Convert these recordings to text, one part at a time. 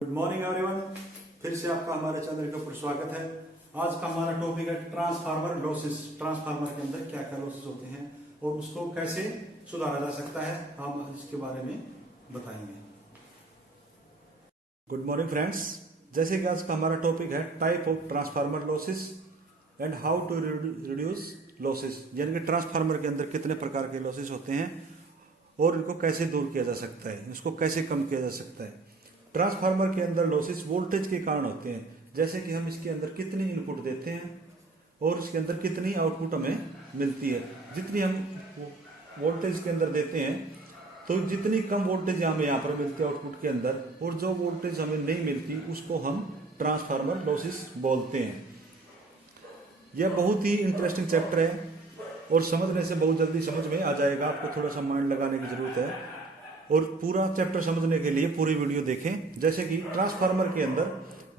Good morning everyone. फिर से आपका हमारे चैनल के ऊपर स्वागत है। आज का हमारा टॉपिक है ट्रांसफार्मर लॉसेस। ट्रांसफार्मर के अंदर क्या क्या लॉसेस होते हैं और उसको कैसे सुधारा जा सकता है, हम इसके बारे में बताएंगे। Good morning friends. जैसे कि आज का हमारा टॉपिक है type of transformer losses and how to reduce losses, यानी कि ट्रांसफार्मर के अंदर कितने प्रकार के लॉसेस होते हैं और इनको कैसे दूर किया जा सकता है, इसको कैसे कम किया जा सकता है। ट्रांसफार्मर के अंदर लॉसेस वोल्टेज के कारण होते हैं, जैसे कि हम इसके अंदर कितनी इनपुट देते हैं और इसके अंदर कितनी आउटपुट हमें मिलती है। जितनी हम वोल्टेज के अंदर देते हैं तो जितनी कम वोल्टेज हमें यहाँ पर मिलती है आउटपुट के अंदर, और जो वोल्टेज हमें नहीं मिलती उसको हम ट्रांसफार्मर लॉसेस बोलते हैं। यह बहुत ही इंटरेस्टिंग चैप्टर है और समझने से बहुत जल्दी समझ में आ जाएगा। आपको थोड़ा सा माइंड लगाने की जरूरत है और पूरा चैप्टर समझने के लिए पूरी वीडियो देखें। जैसे कि ट्रांसफार्मर के अंदर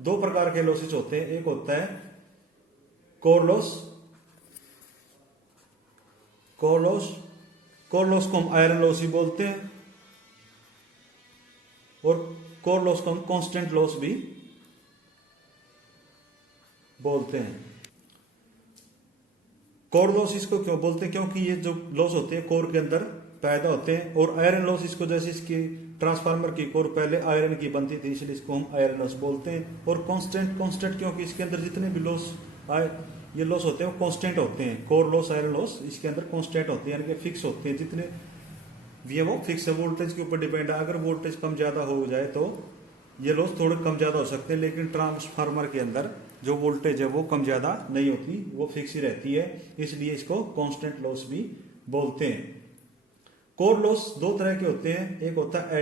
दो प्रकार के लॉसेस होते हैं। एक होता है कोर लॉस। कोर लॉस को हम आयरन लॉस ही बोलते हैं और कोर लॉस को हम कांस्टेंट लॉस भी बोलते हैं। कोर लॉस इसको क्यों बोलते हैं? क्योंकि ये जो लॉस होते हैं कोर के अंदर पैदा होते हैं। और आयरन लॉस इसको, जैसे इसकी ट्रांसफार्मर की कोर पहले आयरन की बनती थी इसलिए इसको हम आयरन लॉस बोलते हैं। और कांस्टेंट क्योंकि इसके अंदर जितने भी लॉस ये लॉस होते हैं वो कांस्टेंट होते हैं। कोर लॉस, आयरन लॉस इसके अंदर कांस्टेंट होते हैं, यानी कि फिक्स होते हैं। जितने भी है वो फिक्स है, वोल्टेज के ऊपर डिपेंड है। अगर वोल्टेज कम ज्यादा हो जाए तो ये लॉस थोड़े कम ज्यादा हो सकते हैं, लेकिन ट्रांसफार्मर के अंदर जो वोल्टेज है वो कम ज्यादा नहीं होती, वो फिक्स ही रहती है, इसलिए इसको कांस्टेंट लॉस भी बोलते हैं। कोर लॉस दो तरह के होते हैं। एक होता है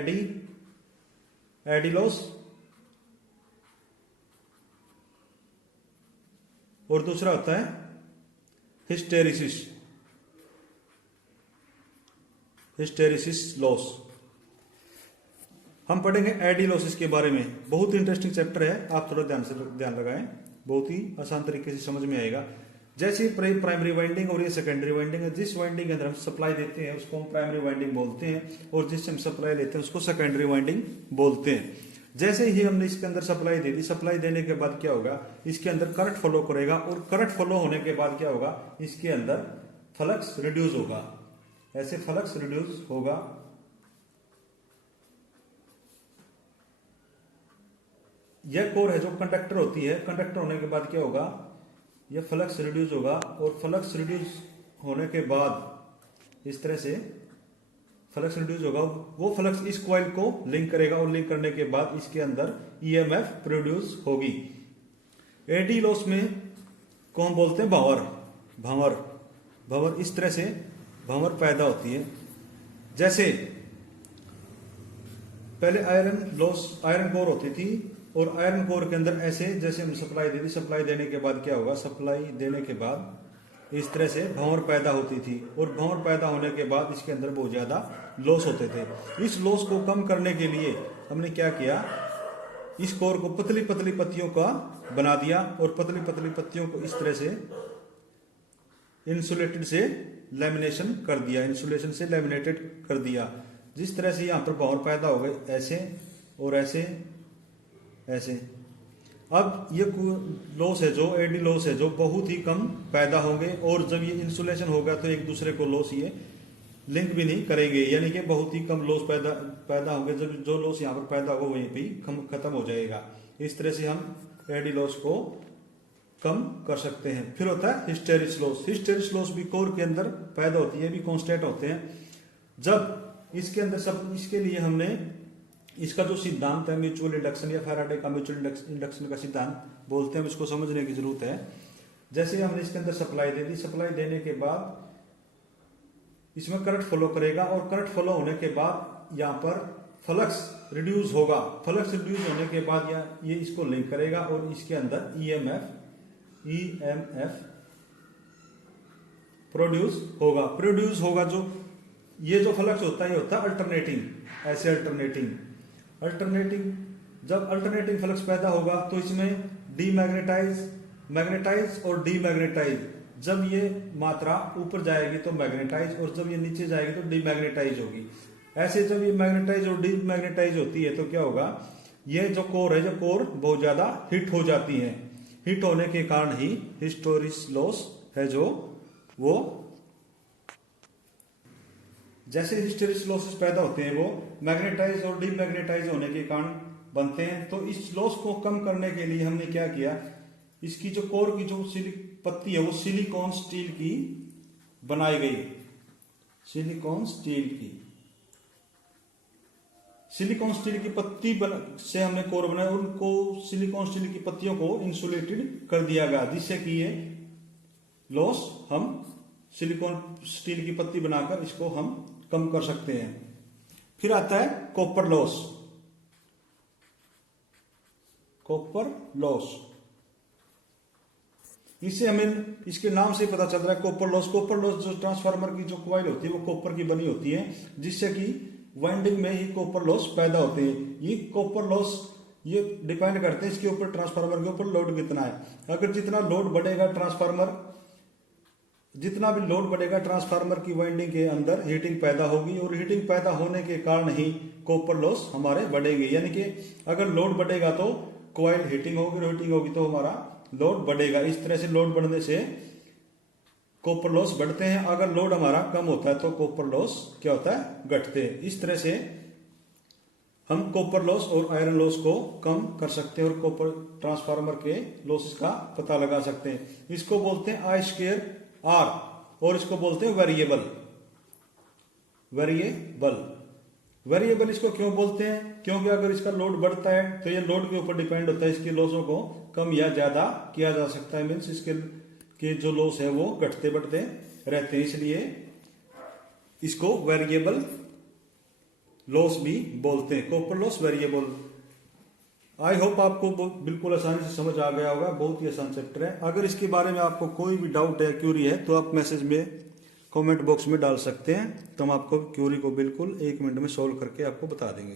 एडी लॉस और दूसरा होता है हिस्टेरिसिस लॉस। हम पढ़ेंगे एडी लॉसेस के बारे में। बहुत इंटरेस्टिंग चैप्टर है, आप थोड़ा ध्यान लगाएं, बहुत ही आसान तरीके से समझ में आएगा। जैसे प्राइमरी वाइंडिंग और ये सेकेंडरी वाइंडिंग है। जिस वाइंडिंग के अंदर हम सप्लाई देते हैं उसको हम प्राइमरी वाइंडिंग बोलते हैं और जिससे हम सप्लाई लेते हैं उसको सेकेंडरी वाइंडिंग बोलते हैं। जैसे ही हमने इसके अंदर सप्लाई दे दी, सप्लाई देने के बाद क्या होगा, इसके अंदर करंट फ्लो करेगा और करंट फ्लो होने के बाद क्या होगा, इसके अंदर फ्लक्स रिड्यूस होगा। ऐसे फ्लक्स रिड्यूस होगा। यह कोर है जो कंडक्टर होती है। कंडक्टर होने के बाद क्या होगा, यह फ्लक्स रिड्यूस होगा और फ्लक्स रिड्यूस होने के बाद इस तरह से फ्लक्स रिड्यूस होगा। वो फ्लक्स इस कॉइल को लिंक करेगा और लिंक करने के बाद इसके अंदर ईएमएफ प्रोड्यूस होगी। एडी लॉस में को हम बोलते हैं भंवर। इस तरह से भंवर पैदा होती है। जैसे पहले आयरन कोर होती थी और आयरन कोर के अंदर ऐसे जैसे हम सप्लाई दी, सप्लाई देने के बाद क्या होगा, सप्लाई देने के बाद इस तरह से भंवर पैदा होती थी और भंवर पैदा होने के बाद इसके अंदर बहुत ज्यादा लॉस होते थे। इस लॉस को कम करने के लिए हमने क्या किया, इस कोर को पतली पतली पत्तियों का बना दिया और पतली पतली पत्तियों को इस तरह से इंसुलेटेड से लैमिनेशन कर दिया, इंसुलेशन से लैमिनेटेड कर दिया। जिस तरह से यहाँ पर भंवर पैदा हो गए, ऐसे और ऐसे। अब ये लॉस है जो एडी लॉस है जो बहुत ही कम पैदा होंगे और जब ये इंसुलेशन होगा तो एक दूसरे को लॉस ये लिंक भी नहीं करेंगे, यानी कि बहुत ही कम लॉस पैदा होंगे। जब जो लॉस यहाँ पर पैदा होगा वहीं पे खत्म हो जाएगा। इस तरह से हम एडी लॉस को कम कर सकते हैं। फिर होता है हिस्टेरिसिस लॉस भी कोर के अंदर पैदा होती है, भी कांस्टेंट होते हैं। जब इसके अंदर सब, इसके लिए हमने इसका जो सिद्धांत है म्यूचुअल इंडक्शन या फैराडे का म्यूचुअल इंडक्शन का सिद्धांत बोलते हैं, इसको समझने की जरूरत है। जैसे हमने इसके अंदर सप्लाई दे दी, सप्लाई देने के बाद इसमें करंट फ्लो करेगा और करंट फ्लो होने के बाद यहाँ पर फ्लक्स रिड्यूस होगा। फ्लक्स रिड्यूस होने के बाद ये इसको लिंक करेगा और इसके अंदर ईएमएफ प्रोड्यूस होगा। जो ये जो फ्लक्स होता है ये होता है अल्टरनेटिंग। ऐसे अल्टरनेटिंग जब अल्टरनेटिंग फ्लक्स पैदा होगा तो इसमें मैग्नेटाइज और डीमैग्नेटाइज, जब ये मात्रा ऊपर जाएगी तो मैग्नेटाइज और जब ये नीचे जाएगी तो डीमैग्नेटाइज होगी। ऐसे जब ये मैग्नेटाइज और डीमैग्नेटाइज होती है तो क्या होगा, ये जो कोर है, जो कोर बहुत ज्यादा हिट हो जाती है। हिट होने के कारण ही हिस्टोरिस लॉस है जो वो, जैसे हिस्टोरिस लॉसेस पैदा होते हैं वो मैग्नेटाइज और डीमैग्नेटाइज होने के कारण बनते हैं। तो इस लॉस को कम करने के लिए हमने क्या किया, इसकी जो कोर की जो पत्ती है वो सिलिकॉन स्टील की बनाई गई। सिलिकॉन स्टील की, सिलिकॉन स्टील की पत्ती से हमने कोर बनाया। उनको सिलिकॉन स्टील की पत्तियों को इंसुलेटेड कर दिया गया, जिससे कि ये लॉस हम सिलिकॉन स्टील की पत्ती बनाकर इसको हम कम कर सकते हैं। फिर आता है कॉपर लॉस। कॉपर लॉस, इससे हमें इसके नाम से पता चल रहा है कॉपर लॉस। कॉपर लॉस जो ट्रांसफार्मर की जो कॉइल होती है वो कॉपर की बनी होती है, जिससे कि वाइंडिंग में ही कॉपर लॉस पैदा होते हैं। ये कॉपर लॉस ये डिपेंड करते हैं इसके ऊपर, ट्रांसफार्मर के ऊपर लोड कितना है। अगर जितना लोड बढ़ेगा ट्रांसफार्मर, जितना भी लोड बढ़ेगा ट्रांसफार्मर की वाइंडिंग के अंदर हीटिंग पैदा होगी, और हीटिंग पैदा होने के कारण ही कॉपर लॉस हमारे बढ़ेंगे। यानी कि अगर लोड बढ़ेगा तो कॉइल हीटिंग होगी, हीटिंग होगी तो हमारा लोड बढ़ेगा। इस तरह से लोड बढ़ने से कॉपर लॉस बढ़ते हैं। अगर लोड हमारा कम होता है तो कॉपर लॉस क्या होता है, घटते हैं। इस तरह से हम कॉपर लॉस और आयरन लॉस को कम कर सकते हैं और कॉपर ट्रांसफार्मर के लॉसेस का पता लगा सकते हैं। इसको बोलते हैं आई स्क्वायर आर, और इसको बोलते हैं वेरिएबल। वेरिएबल, वेरिएबल इसको क्यों बोलते हैं, क्योंकि अगर इसका लोड बढ़ता है तो ये लोड के ऊपर डिपेंड होता है, इसके लॉसों को कम या ज्यादा किया जा सकता है। मीन्स इसके के जो लॉस है वो घटते बढ़ते रहते हैं, इसलिए इसको वेरिएबल लॉस भी बोलते हैं। Copper loss, variable. I hope आपको बिल्कुल आसानी से समझ आ गया होगा, बहुत ही आसान चैप्टर है। अगर इसके बारे में आपको कोई भी डाउट है, क्यूरी है, तो आप मैसेज में कमेंट बॉक्स में डाल सकते हैं, तो हम आपको क्यूरी को बिल्कुल 1 मिनट में सॉल्व करके आपको बता देंगे।